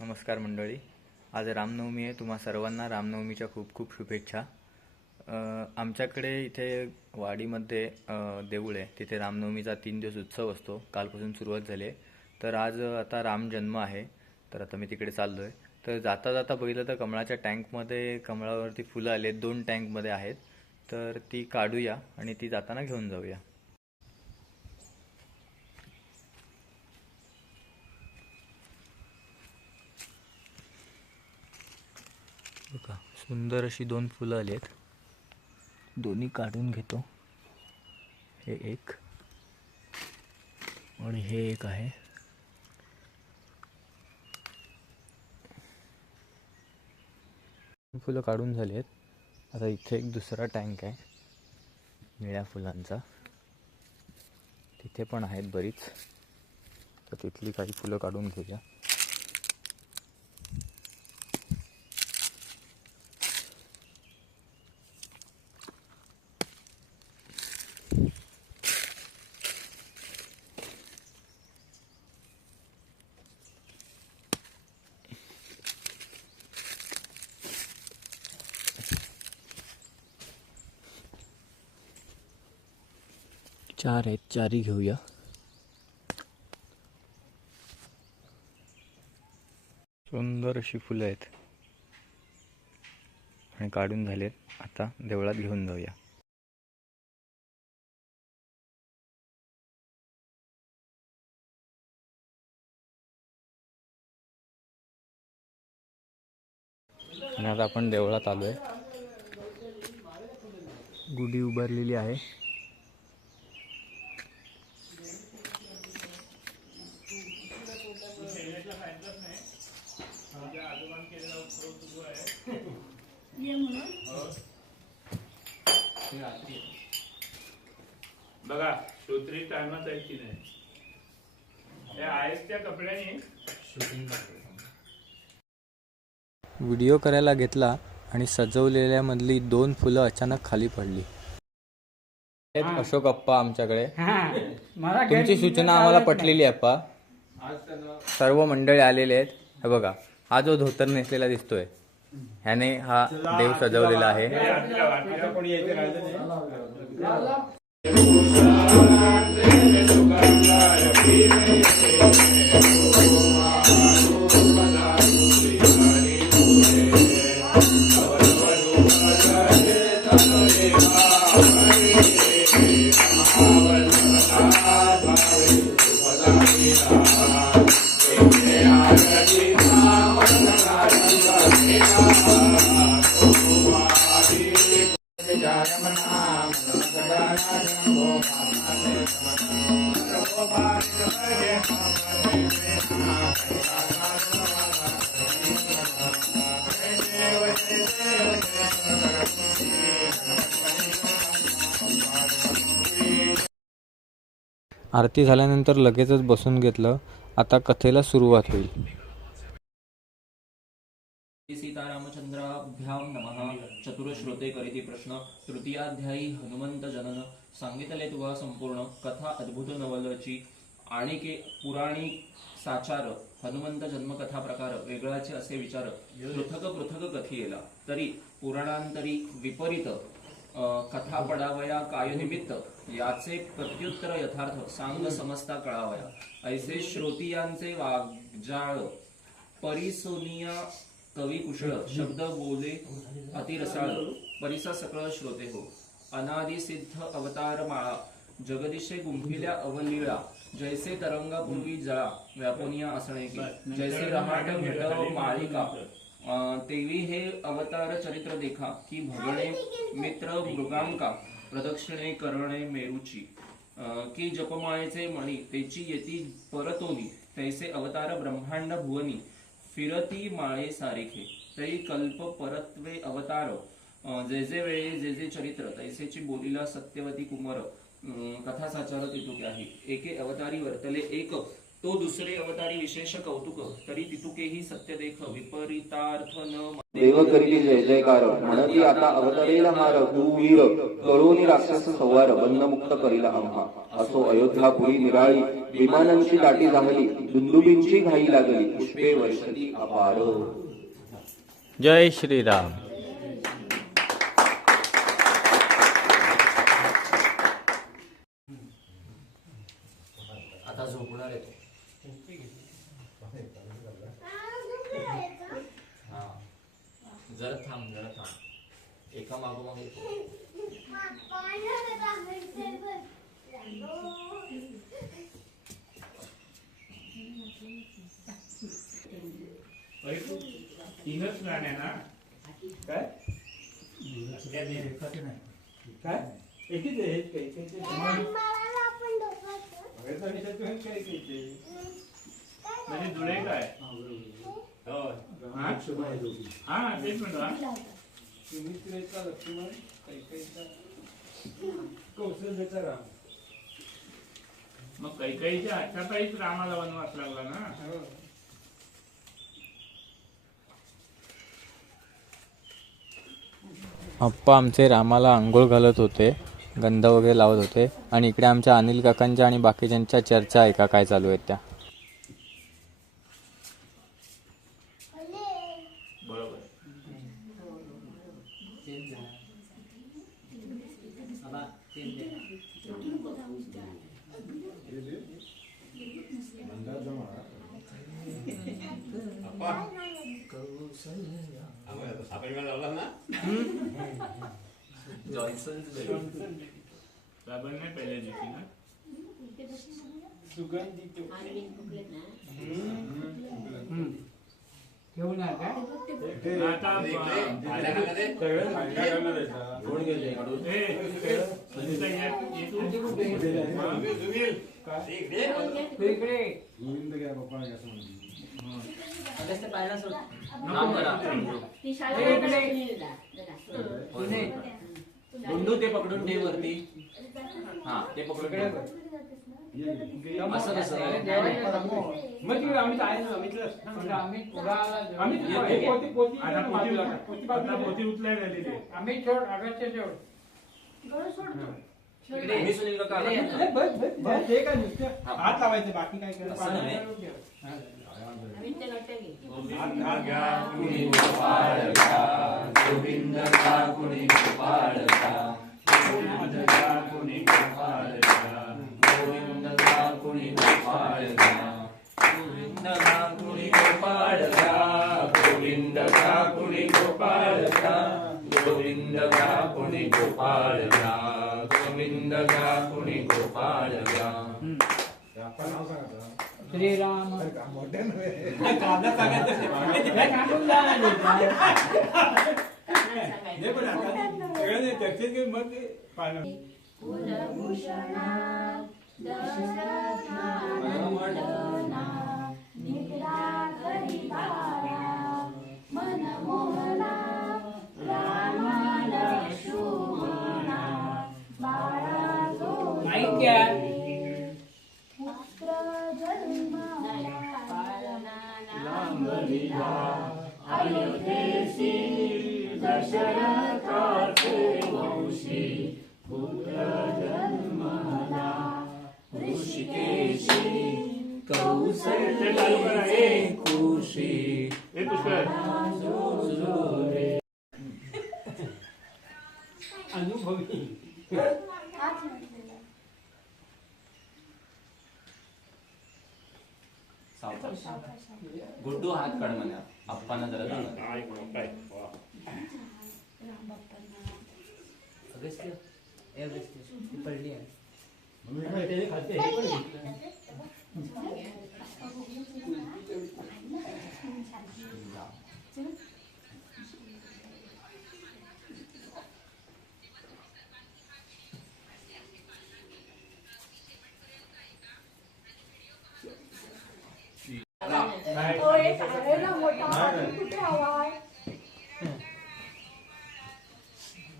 नमस्कार मंडळी. आज रामनवमी आहे. तुम्हा सर्वांना रामनवमीच्या खूप खूप शुभेच्छा. आमच्याकडे इथे वाडीमध्ये देऊळ आहे. तिथे रामनवमीचा 3 दिवस उत्सव असतो. कालपासून सुरुवात झाली आहे. तर आज आता राम जन्म आहे. तर आता मी तिकडे चाललो आहे. तर जाता जाता बघितलं तर कमळाच्या टँकमध्ये कमळावरती फुलं आली आहेत. 2 टँकमध्ये आहेत. तर ती काढूया आणि ती जाताना घेऊन जाऊया. बघा, सुंदर अशी 2 फुलं आली आहेत. दोन्ही काढून घेतो. हे एक आणि हे एक आहे. फुलं काढून झाली आहेत. आता इथे एक दुसरा टँक आहे निळ्या फुलांचा. तिथे पण आहेत बरीच. तर तिथली काही फुलं काढून घेऊया. चार आहेत, चारही घेऊया. सुंदर अशी फुलं आहेत आणि काढून झालेत. आता देवळात घेऊन जाऊया. आणि आता आपण देवळात आलोय. गुढी उभारलेली आहे. बघा श्रोत्री टायमाच आहे की नाही. हे आहेस त्या कपड्याने शूटिंग करतो. व्हिडिओ करायला घेतला आणि सजवलेल्या मधली 2 फुलं अचानक खाली पडली. अशोक अप्पा आमच्याकडे. तुमची सूचना आम्हाला पटलेली आहे अप्पा. सर्व मंडळी आलेले आहेत. हे बघा, हा जो धोतर नेसलेला दिसतोय ह्याने हा देव सजवलेला आहे. आरती झाल्यानंतर लगेचच बसून घेतलं. आता कथेला सुरुवात होईल. सीतारामचंद्राभ्यां नमः. चतुरश्रोते करीती प्रश्न. तृतीयाध्यायी हनुमंत जनन. सांगितले तुवा संपूर्ण कथा अद्भुत नवलची. आणिके पुराणी साचार. हनुमंत जन्मकथा प्रकार वेगळाचे असे विचार. पृथक पृथक कथियेला तरी पुराणांतरी विपरीत कथा पडावया काय निमित्त. याचे प्रत्युत्तर यथार्थ सांग समजता कळावया. ऐसे श्रोतियांचे वाग्जाळ परिसोनिया कवी कुशळ. शब्द बोले अतिरसाळ परिसा सकळ श्रोते हो. अनादि सिद्ध अवतार माळा जगदीशे गुंफिल्या अवलीळा. जैसे तरंगापूर्वी जळा व्यापोनिया असणे की. जैसे रहाट घट माळिका तेवी हे अवतार चरित्र देखा. की भगणे मित्र मृगांका प्रदक्षिणे करणे मेरूची. की जपमाळेचे मणी तेची येती परतोनी. तैसे अवतार ब्रह्मांड भुवनी फिरती माळे सारिखे. तै कल्प परत्वे अवतार जे जे वेळे जे जे चरित्र. तैसेची बोलीला सत्यवती कुमार कथा साचार तितुके आहे. एके अवतारी वर्तले एक तो दुसरे अवतारी विशेष कौतुक तरी तितुकेही सत्य देख विपरीतार्थ न देव करीली जय जयकार म्हणती आता अवतरेल हार कुवीर कळोनी राक्षस संवार बंधमुक्त करील आम्हा असो अयोध्यापुरी निराळी विमानांची दाटी जाहली दुंदुबींची घाई लागली पुष्पे वर्षती अपार. जय श्रीराम. आता झोपणार आहे हा जरा थांब एका मागोमाग तीनच गाण्या ना काय काय एकच आहे म्हणजे जुळे काय हा तेच म्हणतो सुमित्रेचा लक्ष्मण कैकेयीचा कौशल्याचा राम. मग कैकेयीच्या हातापायीच रामाला वनवास लागला ना. आप्पा आमचे रामाला आंघोळ घालत होते, गंध वगैरे लावत होते आणि इकडे आमच्या अनिल काकांच्या आणि बाकीच्यांच्या चर्चा ऐका काय चालू आहेत त्या. बरोबर. साबण नाही पहिल्या दिवशी ना सुगंधी घेऊन आता गोविंद घ्या गोपाळ घ्या असं बंधू ते पकडून ठेव वरती. हा ते पकडून ठेव. असं कसं मग तिकडे आम्ही आहे ना आम्ही पोती उचलायला दिली. आम्ही छोड अगस्त्य छोड मी सुनील काका आला. बस ते काय नुसतं हात लावायचं बाकी काय असं नाही. कुणी गोपाळ का गोविंद का कुणी गोपाळ का गोविंद का कुणी गोपाळ का गोविंद का कुणी गोपाळ का गोविंद का कुणी गोपाळ का गोविंद का कुणी गोपाळ का गोविंद का कुणी गोपाळ का गोविंद का कुणी गोपाळ का. श्रीराम ते चालू करा. पुष्कर अनुभवी गुड्डू हात काढ म्हणा आप्पांना जरा दाखव. पडली आहे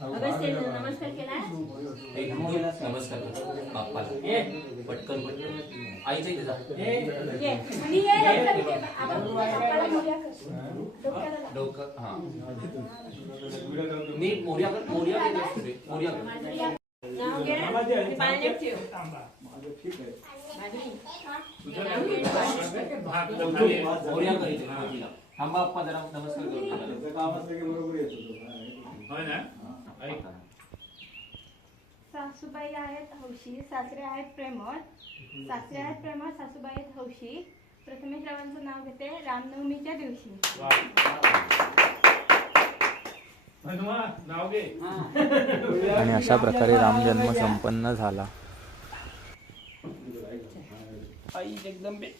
नमस्कार केला नमस्कार बाप्पाला पटकन पटकन आईच्या इथे जा आणि ये लवकर इथे. आपण पप्पाला मोरया कर. डोक्याला लाव. डोकं हा मी मोर्या कर मोर्या कर नाव घे आणि पाण्यात ठेव. मोर्या कर इथे मोठीला. थांबा बाप्पा जरा नमस्कार करू होय ना ऐक. सासूबाई आहेत हौशी, सासरे आहेत प्रेमळ. सासरे आहेत प्रेमळ, सासूबाई आहेत हौशी. प्रथमेश रावांचं नाव घेते रामनवमीच्या दिवशी. वा. हनुमा नाव घे. आणि अशा प्रकारे रामजन्म संपन्न झाला. आई जगदंबे